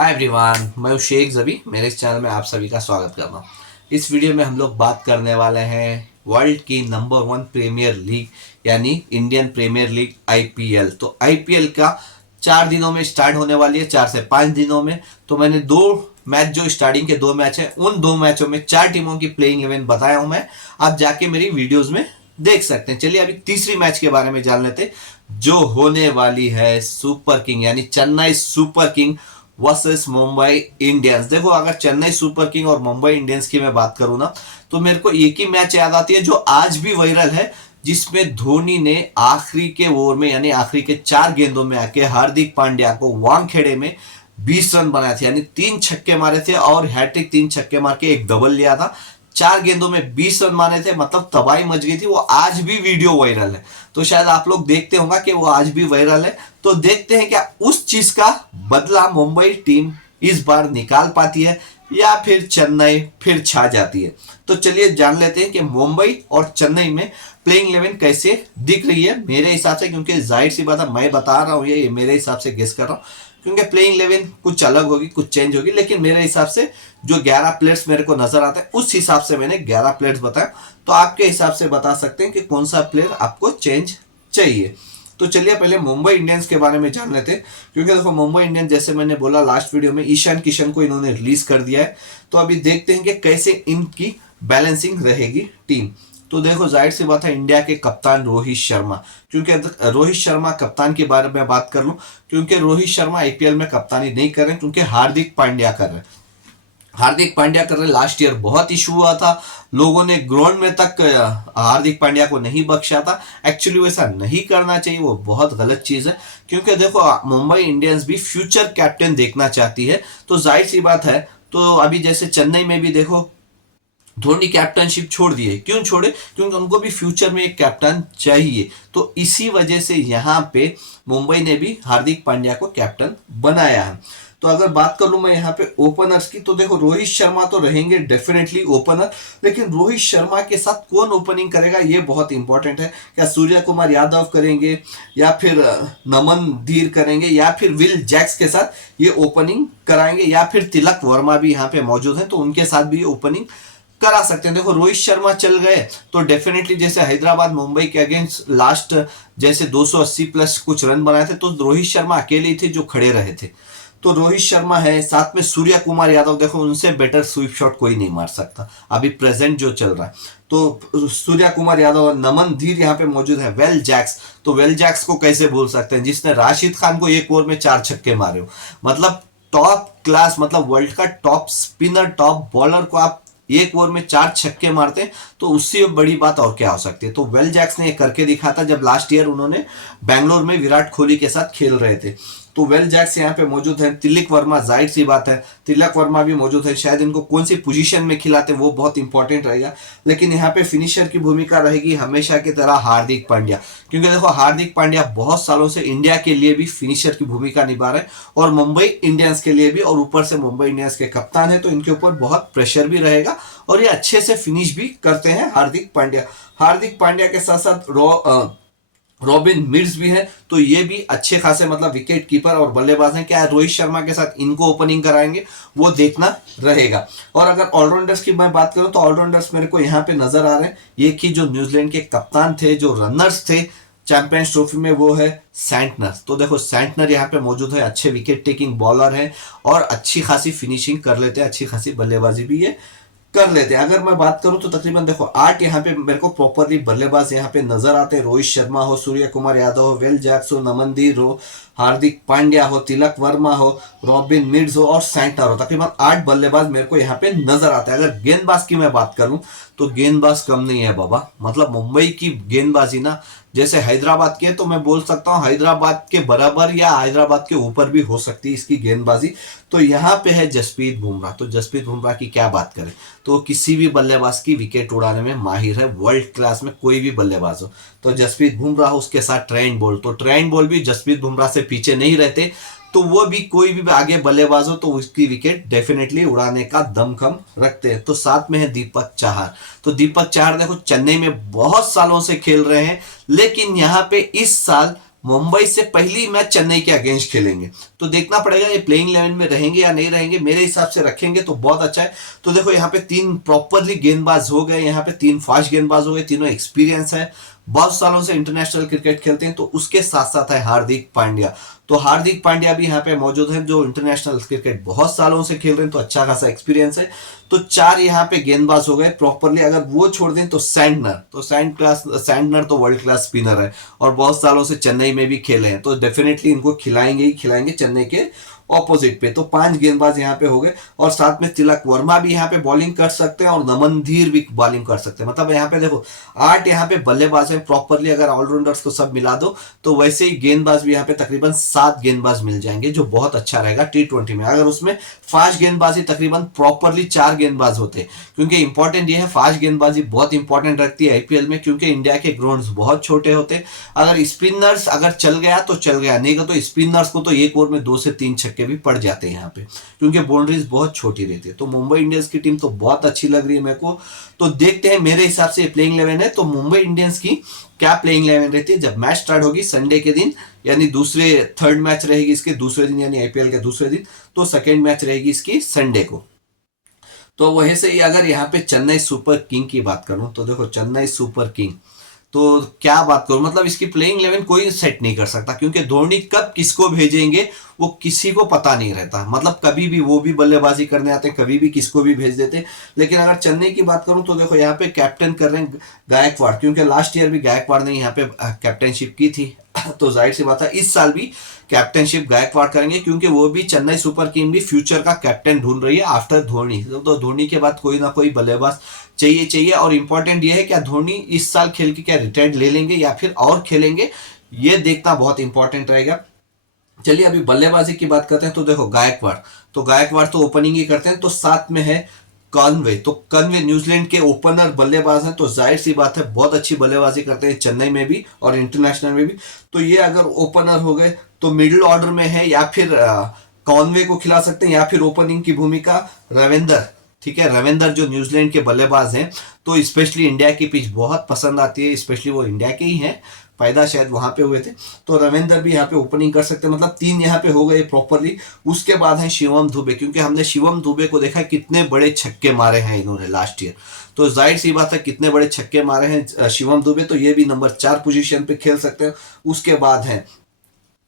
Hi everyone, मैं हूं शेख जबी। मेरे इस चैनल में आप सभी का स्वागत करता हूं। इस वीडियो में हम लोग बात करने वाले हैं वर्ल्ड की नंबर 1 प्रीमियर लीग यानी इंडियन प्रीमियर लीग आईपीएल। तो आईपीएल का 4 दिनों में स्टार्ट होने वाली है, 4 से 5 दिनों में। तो मैंने दो मैच, जो स्टार्टिंग के 2 मैच हैं, उन 2 मैचों में 4 टीमों की प्लेइंग 11 बताया हूं मैं। आप जाके मेरी वीडियोज में देख सकते हैं। चलिए अभी तीसरी मैच के बारे में जान लेते, जो होने वाली है सुपर किंग यानी Chennai super king versus Mumbai Indians. देखो, अगर चेन्नई सुपर किंग और मुंबई इंडियंस की मैं बात करूं ना, तो मेरे को एक ही मैच याद आती है जो आज भी वायरल है, जिसमें धोनी ने आखिरी के ओवर में यानी आखिरी के 4 गेंदों में आके हार्दिक पांड्या को वानखेड़े में 20 रन बनाए थे, यानी 3 छक्के मारे थे और हैट्रिक 3 छक्के मार के एक डबल लिया था। 4 गेंदों में 20 रन मारे थे, मतलब तबाही मच गई थी। वो आज भी वीडियो वायरल है, तो शायद आप लोग देखते होंगे कि वो आज भी वायरल है। तो देखते हैं क्या उस चीज का बदला मुंबई टीम इस बार निकाल पाती है या फिर चेन्नई फिर छा जाती है। तो चलिए जान लेते हैं कि मुंबई और चेन्नई में प्लेइंग 11 कैसे दिख रही है मेरे हिसाब से, क्योंकि जाहिर सी बात है मैं बता रहा हूं, ये मेरे हिसाब से गेस कर रहा हूं, क्योंकि प्लेइंग 11 कुछ अलग होगी, कुछ चेंज होगी। लेकिन मेरे हिसाब से जो 11 प्लेयर्स मेरे को नजर आते हैं, उस हिसाब से मैंने 11 प्लेयर्स बताया। तो आपके हिसाब से बता सकते हैं कि कौन सा प्लेयर आपको चेंज चाहिए। तो चलिए पहले मुंबई इंडियंस के बारे में जान लेते हैं, क्योंकि देखो मुंबई इंडियंस, जैसे मैंने बोला लास्ट वीडियो में, ईशान किशन को इन्होंने रिलीज कर दिया है। तो अभी देखते हैं कि कैसे इनकी बैलेंसिंग रहेगी टीम। तो देखो, जाहिर सी बात है, इंडिया के कप्तान रोहित शर्मा, क्योंकि रोहित शर्मा कप्तान के बारे में बात कर लूं, क्योंकि रोहित शर्मा आईपीएल में कप्तानी नहीं कर रहे, क्योंकि हार्दिक पांड्या कर रहे हैं। हार्दिक पांड्या कर रहे, लास्ट ईयर बहुत इशू हुआ था, लोगों ने ग्राउंड में तक हार्दिक पांड्या को नहीं बख्शा था। एक्चुअली वैसा नहीं करना चाहिए, वो बहुत गलत चीज है। क्योंकि देखो, मुंबई इंडियंस भी फ्यूचर कैप्टन देखना चाहती है, तो जाहिर सी बात है। तो अभी जैसे चेन्नई में भी देखो, धोनी कैप्टनशिप छोड़ दिए। क्यों छोड़े? क्योंकि उनको भी फ्यूचर में एक कैप्टन चाहिए। तो इसी वजह से यहाँ पे मुंबई ने भी हार्दिक पांड्या को कैप्टन बनाया है। तो अगर बात कर लूं मैं यहाँ पे ओपनर्स की, तो देखो रोहित शर्मा तो रहेंगे डेफिनेटली ओपनर, लेकिन रोहित शर्मा के साथ कौन ओपनिंग करेगा ये बहुत इंपॉर्टेंट है। क्या सूर्य कुमार यादव करेंगे, या फिर नमन धीर करेंगे, या फिर विल जैक्स के साथ ये ओपनिंग कराएंगे, या फिर तिलक वर्मा भी यहाँ पे मौजूद है तो उनके साथ भी ओपनिंग करा सकते हैं। देखो, रोहित शर्मा चल गए तो डेफिनेटली, जैसे हैदराबाद मुंबई के अगेंस्ट लास्ट जैसे 280 प्लस कुछ रन बनाए थे, तो रोहित शर्मा अकेले ही थे जो खड़े रहे थे। तो रोहित शर्मा है, साथ में सूर्य कुमार यादव, देखो उनसे बेटर स्वीप शॉट कोई नहीं मार सकता अभी प्रेजेंट जो चल रहा है। तो सूर्य कुमार यादव और नमन धीर यहाँ पे मौजूद है। वेल जैक्स, तो वेल जैक्स को कैसे भूल सकते हैं, जिसने राशिद खान को एक ओवर में 4 छक्के मारे हो। मतलब टॉप क्लास, मतलब वर्ल्ड का टॉप स्पिनर, टॉप बॉलर को आप एक ओवर में 4 छक्के मारते हैं, तो उससे बड़ी बात और क्या हो सकती है। तो वेल जैक्स ने ये करके दिखा था जब लास्ट ईयर उन्होंने बैंगलोर में विराट कोहली के साथ खेल रहे थे। तो वेल जैक्स यहाँ पे मौजूद है। तिलक वर्मा, जाहिर सी बात है तिलक वर्मा भी मौजूद है। शायद इनको कौन सी पोजीशन में खिलाते वो बहुत इंपॉर्टेंट रहेगा, लेकिन यहाँ पे फिनिशर की भूमिका रहेगी हमेशा की तरह हार्दिक पांड्या। क्योंकि देखो, हार्दिक पांड्या बहुत सालों से इंडिया के लिए भी फिनिशर की भूमिका निभा रहे हैं और मुंबई इंडियंस के लिए भी, और ऊपर से मुंबई इंडियंस के कप्तान है, तो इनके ऊपर बहुत प्रेशर भी रहेगा और ये अच्छे से फिनिश भी करते हैं हार्दिक पांड्या। हार्दिक पांड्या के साथ साथ रॉबिन मिर्स भी है, तो ये भी अच्छे खासे मतलब विकेट कीपर और बल्लेबाज हैं। क्या रोहित शर्मा के साथ इनको ओपनिंग कराएंगे वो देखना रहेगा। और अगर ऑलराउंडर्स की मैं बात करूं, तो ऑलराउंडर्स मेरे को यहाँ पे नजर आ रहे हैं। एक ही जो न्यूजीलैंड के कप्तान थे, जो रनर्स थे चैंपियंस ट्रॉफी में, वो है सैंटनर। तो देखो, सैंटनर यहाँ पे मौजूद है, अच्छे विकेट टेकिंग बॉलर है और अच्छी खासी फिनिशिंग कर लेते हैं, अच्छी खासी बल्लेबाजी भी ये कर लेते हैं। अगर मैं बात करूं तो तकरीबन देखो 8 यहाँ पे मेरे को प्रॉपरली बल्लेबाज यहाँ पे नजर आते हैं। रोहित शर्मा हो, सूर्य कुमार यादव हो, वेल जैक्स हो, नमनदीर हो, हार्दिक पांड्या हो, तिलक वर्मा हो, रॉबिन मिड्स हो और सैंटनर हो। तकरीबन 8 बल्लेबाज मेरे को यहाँ पे नजर आते हैं। अगर गेंदबाज की मैं बात करूं तो गेंदबाज कम नहीं है बाबा। मतलब मुंबई की गेंदबाजी ना जैसे हैदराबाद की है, तो मैं बोल सकता हूँ हैदराबाद के बराबर या हैदराबाद के ऊपर भी हो सकती है इसकी गेंदबाजी। तो यहाँ पे है जसप्रीत बुमराह। तो जसप्रीत बुमराह की क्या बात करें, तो किसी भी बल्लेबाज की विकेट उड़ाने में माहिर है, वर्ल्ड क्लास में कोई भी बल्लेबाज हो। तो जसप्रीत बुमराह, उसके साथ ट्रेंट बोल्ट, तो ट्रेंट बोल्ट भी जसप्रीत बुमराह से पीछे नहीं रहते, तो वो भी कोई भी आगे बल्लेबाज हो तो उसकी विकेट डेफिनेटली उड़ाने का दमखम रखते हैं। तो साथ में है दीपक चाहर। तो दीपक चाहर देखो चेन्नई में बहुत सालों से खेल रहे हैं, लेकिन यहाँ पे इस साल मुंबई से पहली मैच चेन्नई के अगेंस्ट खेलेंगे। तो देखना पड़ेगा ये प्लेइंग 11 में रहेंगे या नहीं रहेंगे। मेरे हिसाब से रखेंगे तो बहुत अच्छा है। तो देखो यहाँ पे 3 प्रॉपरली गेंदबाज हो गए, यहाँ पे 3 फास्ट गेंदबाज हो गए, तीनों एक्सपीरियंस है, बहुत सालों से इंटरनेशनल क्रिकेट खेलते हैं। तो उसके साथ साथ है हार्दिक पांड्या। तो हार्दिक पांड्या भी यहाँ पे मौजूद है जो इंटरनेशनल क्रिकेट बहुत सालों से खेल रहे हैं, तो अच्छा खासा एक्सपीरियंस है। तो 4 यहाँ पे गेंदबाज हो गए प्रॉपरली। अगर वो छोड़ दें तो सैंडनर तो वर्ल्ड क्लास स्पिनर है और बहुत सालों से चेन्नई में भी खेले हैं, तो डेफिनेटली इनको खिलाएंगे ही खिलाएंगे चेन्नई के ऑपोजिट पे। तो 5 गेंदबाज यहाँ पे हो गए और साथ में तिलक वर्मा भी यहाँ पे बॉलिंग कर सकते हैं और नमन धीर भी बॉलिंग कर सकते हैं। मतलब यहाँ पे देखो 8 यहाँ पे बल्लेबाज हैं प्रॉपरली। अगर ऑलराउंडर्स को सब मिला दो तो वैसे ही गेंदबाज भी यहाँ पे तकरीबन 7 गेंदबाज मिल जाएंगे, जो बहुत अच्छा रहेगा T20 में। अगर उसमें फास्ट गेंदबाजी तकरीबन प्रॉपरली 4 गेंदबाज होते, क्योंकि इंपॉर्टेंट ये है फास्ट गेंदबाजी बहुत इंपॉर्टेंट रखती है आईपीएल में, क्योंकि इंडिया के ग्राउंड्स बहुत छोटे होते। अगर स्पिनर्स अगर चल गया तो चल गया, नहीं तो स्पिनर्स को तो एक ओवर में 2 से 3 छक्के भी पड़ जाते हैं यहाँ पे, क्योंकि बाउंड्रीज बहुत छोटी रहती है। तो मुंबई इंडियंस की टीम तो बहुत अच्छी लग रही है मेरे को। तो देखते हैं, मेरे हिसाब से प्लेइंग 11 है तो मुंबई इंडियंस की क्या प्लेइंग 11 रहती है जब मैच स्टार्ट होगी संडे के दिन, यानी थर्ड मैच रहेगी इसके दूसरे दिन, यानी आईपीएल के दूसरे दिन। तो सेकेंड मैच रहेगी इसकी संडे को। तो वही से ही अगर यहाँ पे चेन्नई सुपर किंग की बात करूं तो देखो चेन्नई सुपर किंग तो क्या बात करूं, मतलब इसकी प्लेइंग 11 कोई सेट नहीं कर सकता, क्योंकि धोनी कब किसको भेजेंगे वो किसी को पता नहीं रहता। मतलब कभी भी वो भी बल्लेबाजी करने आते, कभी भी किसको भी भेज देते। लेकिन अगर चेन्नई की बात करूं तो देखो यहाँ पे कैप्टन कर रहे हैं गायकवाड़, क्योंकि लास्ट ईयर भी गायकवाड़ ने यहाँ पे कैप्टनशिप की थी। तो जाहिर सी बात है इस साल भी कैप्टनशिप गायकवाड़ करेंगे, क्योंकि वो भी चेन्नई सुपर किंग भी फ्यूचर का कैप्टन ढूंढ रही है आफ्टर धोनी। तो धोनी के बाद कोई ना कोई बल्लेबाज चाहिए। और इंपॉर्टेंट ये है क्या धोनी इस साल खेल के क्या रिटायर्ड ले लेंगे या फिर और खेलेंगे, ये देखना बहुत इंपॉर्टेंट रहेगा। चलिए अभी बल्लेबाजी की बात करते हैं। तो देखो गायकवाड़ तो ओपनिंग ही करते हैं। तो साथ में है कॉनवे। तो कॉनवे न्यूजीलैंड के ओपनर बल्लेबाज हैं, तो जाहिर सी बात है बहुत अच्छी बल्लेबाजी करते हैं चेन्नई में भी और इंटरनेशनल में भी। तो ये अगर ओपनर हो गए तो मिडिल ऑर्डर में है, या फिर कॉनवे को खिला सकते हैं, या फिर ओपनिंग की भूमिका रविंदर, ठीक है, रविंदर जो न्यूजीलैंड के बल्लेबाज हैं। तो स्पेशली इंडिया की पिच बहुत पसंद आती है, स्पेशली वो इंडिया के ही हैं, पैदा शायद वहां पे हुए थे। तो रविंदर भी यहाँ पे ओपनिंग कर सकते हैं। मतलब 3 यहाँ पे हो गए प्रॉपरली। उसके बाद है शिवम दुबे, क्योंकि हमने शिवम दुबे को देखा कितने बड़े छक्के मारे हैं इन्होंने लास्ट ईयर। तो जाहिर सी बात है कितने बड़े छक्के मारे हैं शिवम दुबे, तो ये भी नंबर 4 पोजीशन पे खेल सकते हैं। उसके बाद है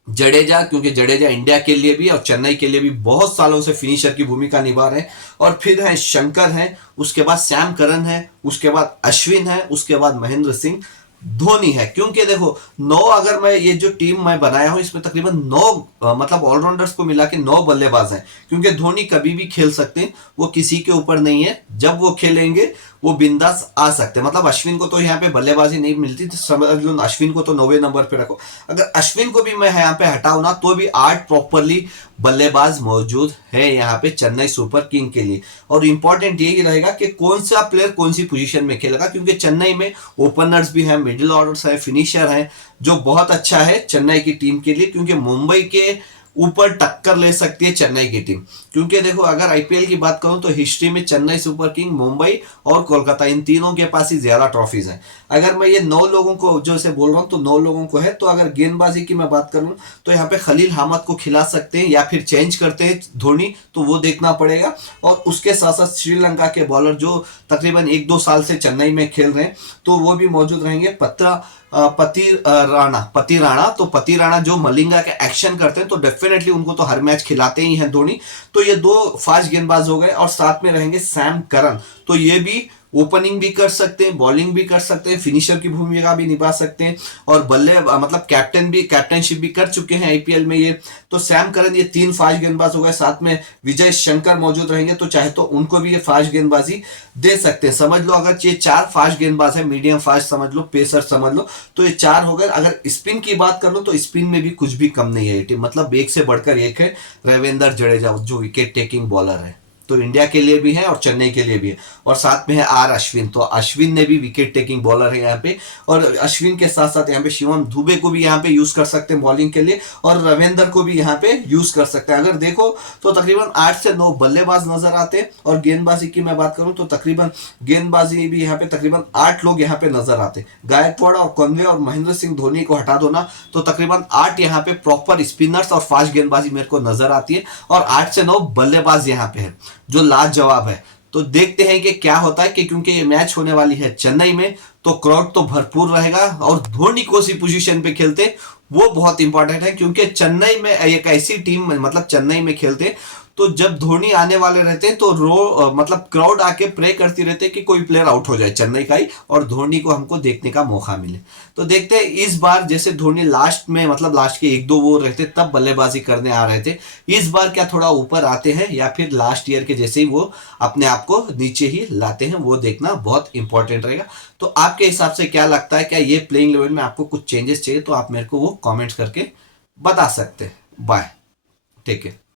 जडेजा, क्योंकि जडेजा इंडिया के लिए भी और चेन्नई के लिए भी बहुत सालों से फिनिशर की भूमिका निभा रहे हैं। और फिर है शंकर हैं, उसके बाद सैम करन है, उसके बाद अश्विन है, उसके बाद महेंद्र सिंह धोनी है। क्योंकि देखो 9 अगर मैं ये जो टीम मैं बनाया हूं इसमें तकरीबन 9 मतलब ऑलराउंडर्स को मिला के 9 बल्लेबाज हैं, क्योंकि धोनी कभी भी खेल सकते हैं, वो किसी के ऊपर नहीं है। जब वो खेलेंगे वो बिंदास आ सकते हैं। मतलब अश्विन को तो यहाँ पे बल्लेबाजी नहीं मिलती, तो समझ लो अश्विन को तो 9वें नंबर पे रखो। अगर अश्विन को भी मैं यहाँ पे हटाऊं ना तो भी 8 प्रॉपरली बल्लेबाज मौजूद है यहाँ पे चेन्नई सुपर किंग के लिए। और इंपॉर्टेंट यही रहेगा कि कौन सा प्लेयर कौन सी पोजीशन में खेलेगा, क्योंकि चेन्नई में ओपनर्स भी हैं, मिडिल ऑर्डर्स है, फिनिशर है, जो बहुत अच्छा है चेन्नई की टीम के लिए। क्योंकि मुंबई के ऊपर टक्कर ले सकती है चेन्नई की टीम। क्योंकि देखो अगर आईपीएल की बात करूं तो हिस्ट्री में चेन्नई सुपर किंग, मुंबई और कोलकाता, इन तीनों के पास ही ज्यादा ट्रॉफीज हैं। अगर मैं ये 9 लोगों को जो से बोल रहा हूं तो 9 लोगों को है। तो अगर गेंदबाजी की मैं बात करूं तो यहाँ पे खलील अहमद को खिला सकते हैं या फिर चेंज करते हैं धोनी, तो वो देखना पड़ेगा। और उसके साथ साथ श्रीलंका के बॉलर जो तकरीबन 1-2 साल से चेन्नई में खेल रहे हैं तो वो भी मौजूद रहेंगे। पति राणा तो पति राणा जो मलिंगा के एक्शन करते हैं तो डेफिनेटली उनको तो हर मैच खिलाते ही हैं धोनी। तो ये 2 फास्ट गेंदबाज हो गए। और साथ में रहेंगे सैम करन, तो ये भी ओपनिंग भी कर सकते हैं, बॉलिंग भी कर सकते हैं, फिनिशर की भूमिका भी निभा सकते हैं और मतलब कैप्टनशिप भी कर चुके हैं आईपीएल में ये। तो सैम करन ये 3 फास्ट गेंदबाज हो गए। साथ में विजय शंकर मौजूद रहेंगे, तो चाहे तो उनको भी ये फास्ट गेंदबाजी दे सकते हैं। समझ लो अगर ये 4 फास्ट गेंदबाज है, मीडियम फास्ट समझ लो, पेसर समझ लो, तो ये 4 हो गए। अगर स्पिन की बात कर लो तो स्पिन में भी कुछ भी कम नहीं है ये टीम, मतलब एक से बढ़कर एक है। रविंदर जडेजा जो विकेट टेकिंग बॉलर है। तो इंडिया के लिए भी है और चेन्नई के लिए भी है। और साथ में है आर अश्विन, तो अश्विन ने भी विकेट टेकिंग बॉलर है यहाँ पे। और अश्विन के साथ साथ यहाँ पे शिवम दुबे को भी यहाँ पे यूज कर सकते हैं बॉलिंग के लिए, और रविंदर को भी यहाँ पे यूज कर सकते हैं। अगर देखो तो तकरीबन 8 से 9 बल्लेबाज नजर आते हैं, और गेंदबाजी की मैं बात करूं तो तकरीबन गेंदबाजी भी यहाँ पे तकरीबन 8 लोग यहाँ पे नजर आते हैं। गायकवाड़ और कॉनवे और महेंद्र सिंह धोनी को हटा दो ना, तो तकरीबन 8 यहाँ पे प्रॉपर स्पिनर्स और फास्ट गेंदबाजी मेरे को नजर आती है, और 8 से 9 बल्लेबाज यहाँ पे है जो लाजवाब है। तो देखते हैं कि क्या होता है, कि क्योंकि ये मैच होने वाली है चेन्नई में, तो क्राउड तो भरपूर रहेगा, और धोनी को सी पोजीशन पे खेलते वो बहुत इंपॉर्टेंट है, क्योंकि चेन्नई में एक ऐसी टीम, मतलब चेन्नई में खेलते तो जब धोनी आने वाले रहते हैं तो मतलब क्राउड आके प्रे करती रहते हैं कि कोई प्लेयर आउट हो जाए चेन्नई का ही, और धोनी को हमको देखने का मौका मिले। तो देखते हैं इस बार, जैसे धोनी लास्ट में, मतलब लास्ट के 1-2 ओवर रहते तब बल्लेबाजी करने आ रहे थे, इस बार क्या थोड़ा ऊपर आते हैं या फिर लास्ट ईयर के जैसे ही वो अपने आप को नीचे ही लाते हैं, वो देखना बहुत इंपॉर्टेंट रहेगा। तो आपके हिसाब से क्या लगता है, क्या ये प्लेइंग लेवल में आपको कुछ चेंजेस चाहिए, तो आप मेरे को वो कॉमेंट्स करके बता सकते हैं। बाय, ठीक है।